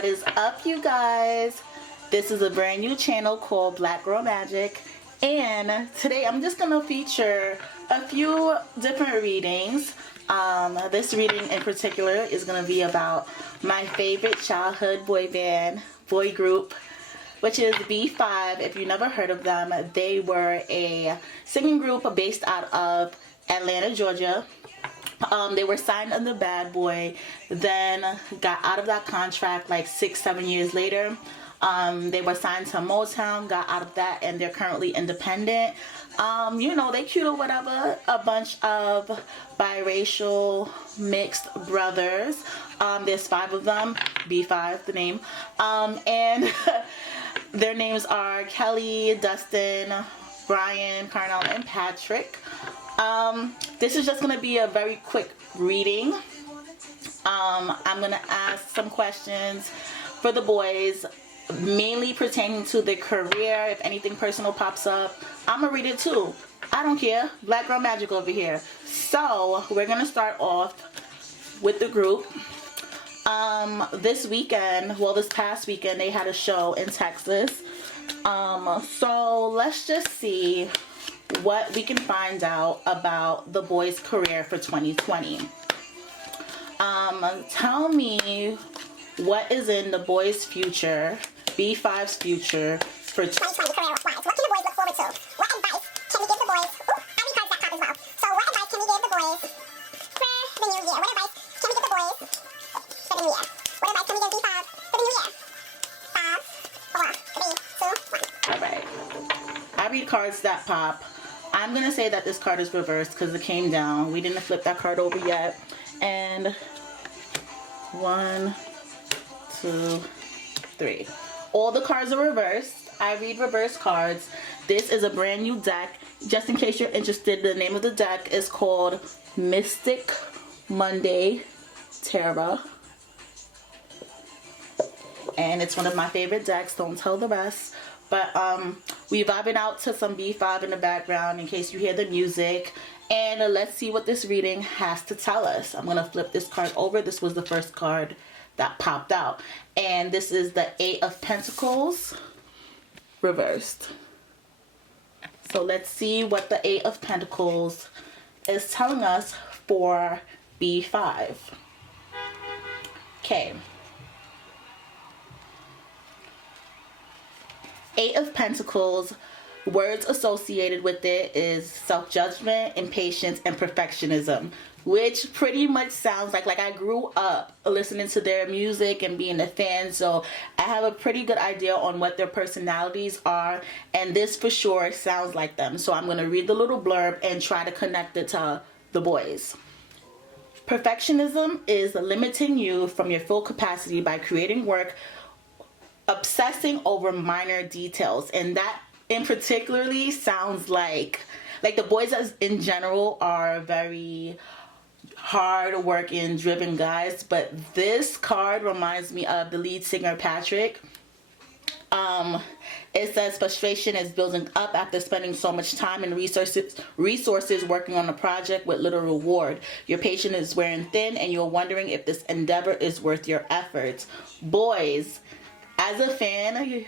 What is up, you guys? This is a brand new channel called BlackGirlMagicK, and today I'm just gonna feature a few different readings. This reading in particular is gonna be about my favorite childhood boy group, which is B5. If you never heard of them, they were a singing group based out of Atlanta, Georgia. They were signed under Bad Boy, then got out of that contract like 6-7 years later. They were signed to Motown, got out of that, and they're currently independent. You know, they cute or whatever. A bunch of biracial mixed brothers. There's 5 of them. B5, the name. And their names are Kelly, Dustin, Brian, Carnell, and Patrick. This is just going to be a very quick reading. I'm going to ask some questions for the boys, mainly pertaining to their career. If anything personal pops up, I'm going to read it too. I don't care. BlackGirlMagicK over here. So, we're going to start off with the group. This past weekend, they had a show in Texas. So, let's just see what we can find out about the boys' career for 2020. Tell me what is in the boys' future, B5's future for 2020 career-wise. What can the boys look forward to? What advice can we give the boys? Every card's that top as well. So what advice can we give the boys for the new year? What advice can we give the boys for the new year? What advice can we give B5 for the new year? 5, 4, 3, 2, 1. Alright. I read cards that pop. I'm going to say that this card is reversed because it came down. We didn't flip that card over yet. And 1, 2, 3. All the cards are reversed. I read reverse cards. This is a brand new deck. Just in case you're interested, the name of the deck is called Mystic Monday Tarot. And it's one of my favorite decks. Don't tell the rest. But we vibing out to some B5 in the background in case you hear the music. And let's see what this reading has to tell us. I'm going to flip this card over. This was the first card that popped out. And this is the 8 of Pentacles reversed. So let's see what the 8 of Pentacles is telling us for B5. Okay. 8 of Pentacles, words associated with it is self-judgment, impatience, and perfectionism, which pretty much sounds like I grew up listening to their music and being a fan, so I have a pretty good idea on what their personalities are, and this for sure sounds like them. So I'm going to read the little blurb and try to connect it to the boys. Perfectionism is limiting you from your full capacity by creating work obsessing over minor details, and that in particularly sounds like the boys as in general are very hard working, driven guys, but this card reminds me of the lead singer Patrick. It says frustration is building up after spending so much time and resources working on a project with little reward. Your patience is wearing thin and you're wondering if this endeavor is worth your efforts. Boys, as a fan,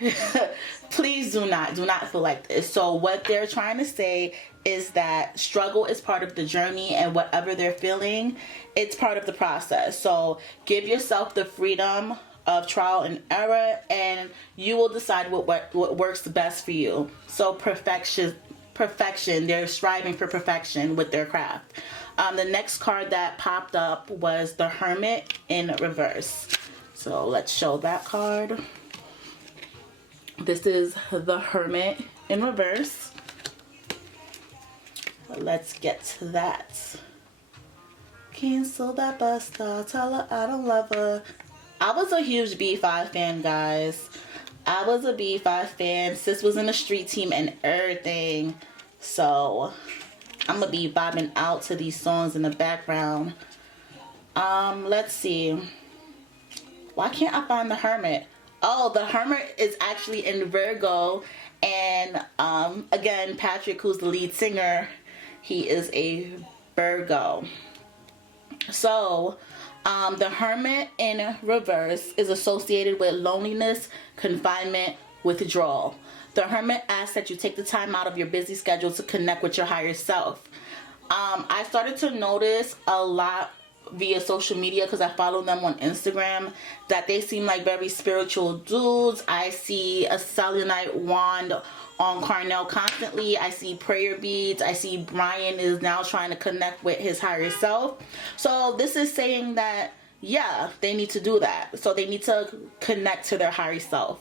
please do not feel like this. So what they're trying to say is that struggle is part of the journey, and whatever they're feeling, it's part of the process. So give yourself the freedom of trial and error, and you will decide what works best for you. So perfection, they're striving for perfection with their craft. The next card that popped up was the Hermit in reverse. So let's show that card. This is the Hermit in reverse. Let's get to that. Cancel that buster, tell her I don't love her. I was a huge B5 fan, guys. I was a B5 fan. Sis was in the street team and everything. So I'm gonna be bobbing out to these songs in the background. Let's see. Why can't I find the Hermit? Oh, the Hermit is actually in Virgo, and again, Patrick, who's the lead singer, he is a Virgo. So The Hermit in reverse is associated with loneliness, confinement, withdrawal. The Hermit asks that you take the time out of your busy schedule to connect with your higher self. I started to notice a lot via social media, because I follow them on Instagram, that they seem like very spiritual dudes. I see a selenite wand on Carnell constantly. I see prayer beads. I see Brian is now trying to connect with his higher self. So this is saying that, yeah, they need to do that. So they need to connect to their higher self.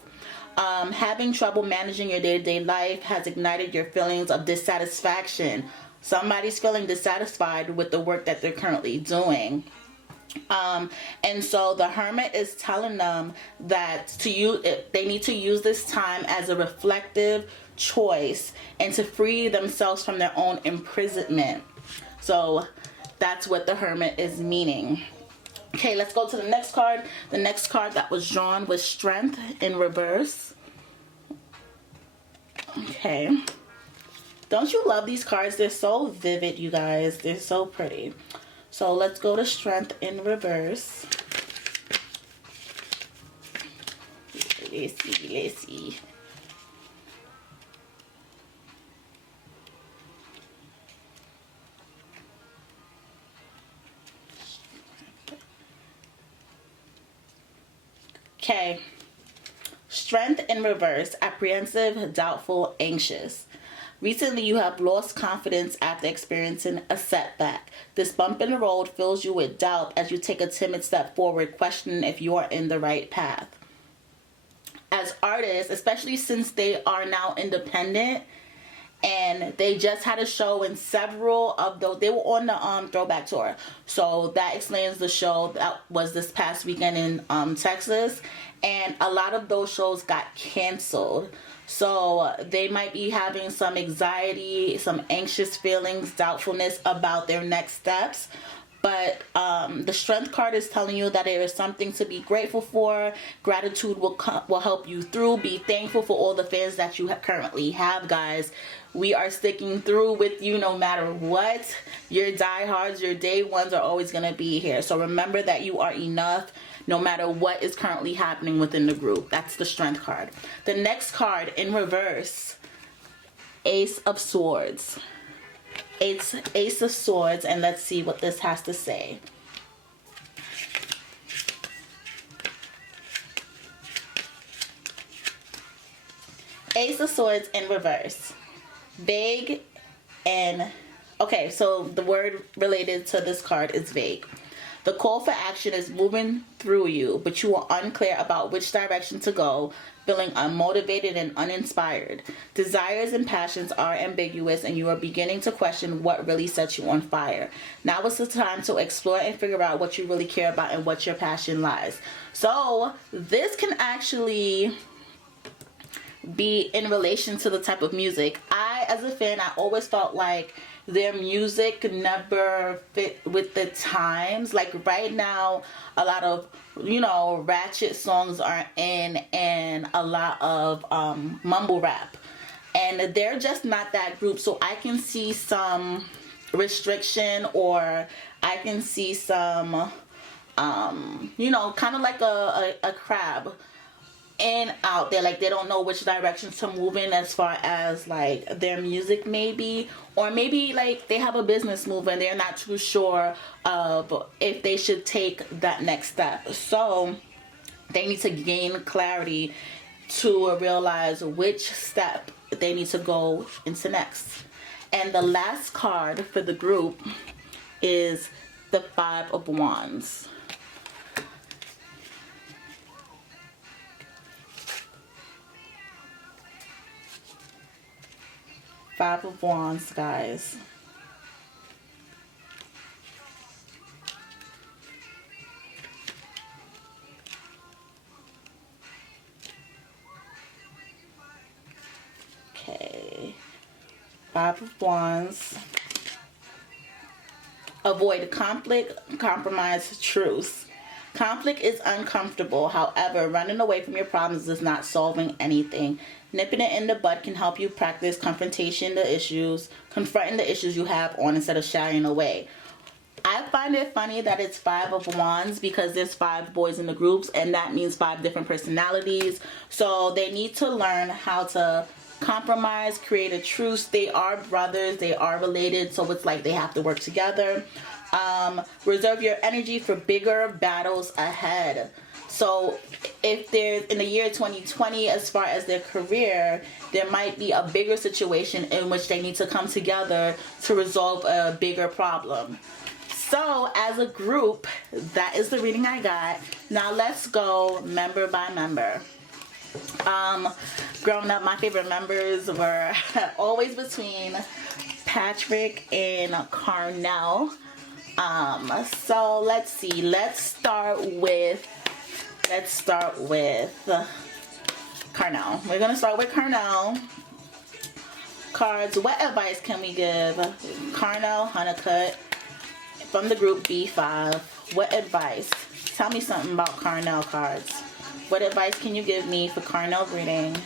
Having trouble managing your day-to-day life has ignited your feelings of dissatisfaction. Somebody's feeling dissatisfied with the work that they're currently doing. And so the Hermit is telling them that they need to use this time as a reflective choice and to free themselves from their own imprisonment. So that's what the Hermit is meaning. Okay, let's go to the next card. The next card that was drawn was Strength in reverse. Okay. Don't you love these cards? They're so vivid, you guys. They're so pretty. So let's go to Strength in reverse. Let's see. Okay. Strength in reverse. Apprehensive, doubtful, anxious. Recently, you have lost confidence after experiencing a setback. This bump in the road fills you with doubt as you take a timid step forward, questioning if you are in the right path. As artists, especially since they are now independent, and they just had a show in several of those. They were on the throwback tour, so that explains the show that was this past weekend in Texas, and a lot of those shows got canceled. So they might be having some anxiety, some anxious feelings, doubtfulness about their next steps. But the Strength card is telling you that there is something to be grateful for. Gratitude will help you through. Be thankful for all the fans that you currently have, guys. We are sticking through with you no matter what. Your diehards, your day ones are always going to be here. So remember that you are enough no matter what is currently happening within the group. That's the Strength card. The next card in reverse, Ace of Swords. It's Ace of Swords, and let's see what this has to say. Ace of Swords in reverse. Vague and... Okay, so the word related to this card is vague. The call for action is moving through you, but you are unclear about which direction to go, feeling unmotivated and uninspired. Desires and passions are ambiguous, and you are beginning to question what really sets you on fire. Now is the time to explore and figure out what you really care about and what your passion lies. So this can actually be in relation to the type of music. As a fan, I always felt like their music never fit with the times. Like right now, a lot of, ratchet songs are in, and a lot of mumble rap. And they're just not that group. So I can see some restriction, or I can see some, kind of like a crab in out there, like they don't know which direction to move in as far as like their music maybe, or maybe like they have a business move and they're not too sure of if they should take that next step. So they need to gain clarity to realize which step they need to go into next. And the last card for the group is the Five of Wands. Five of Wands, guys. Okay. Five of Wands. Avoid conflict, compromise, truce. Conflict is uncomfortable. However, running away from your problems is not solving anything. Nipping it in the bud can help you practice confronting the issues you have on instead of shying away. I find it funny that it's 5 of Wands because there's 5 boys in the groups, and that means 5 different personalities. So they need to learn how to compromise, create a truce. They are brothers, they are related, so it's like they have to work together. Reserve your energy for bigger battles ahead. So if there's in the year 2020, as far as their career, there might be a bigger situation in which they need to come together to resolve a bigger problem. So as a group, that is the reading I got. Now let's go member by member. Growing up, my favorite members were always between Patrick and Carnell. So let's see. Let's start with Carnell. We're gonna start with Carnell. Cards. What advice can we give Carnell Honeycutt from the group B5? What advice? Tell me something about Carnell cards. What advice can you give me for Carnell reading?